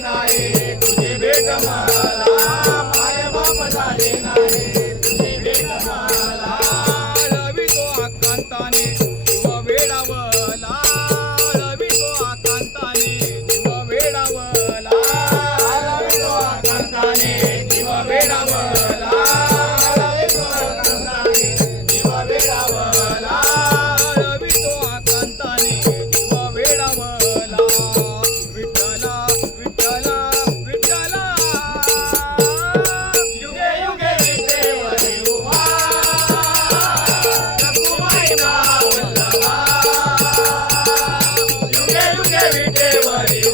na rede de Bergamar. வீட்டே வரி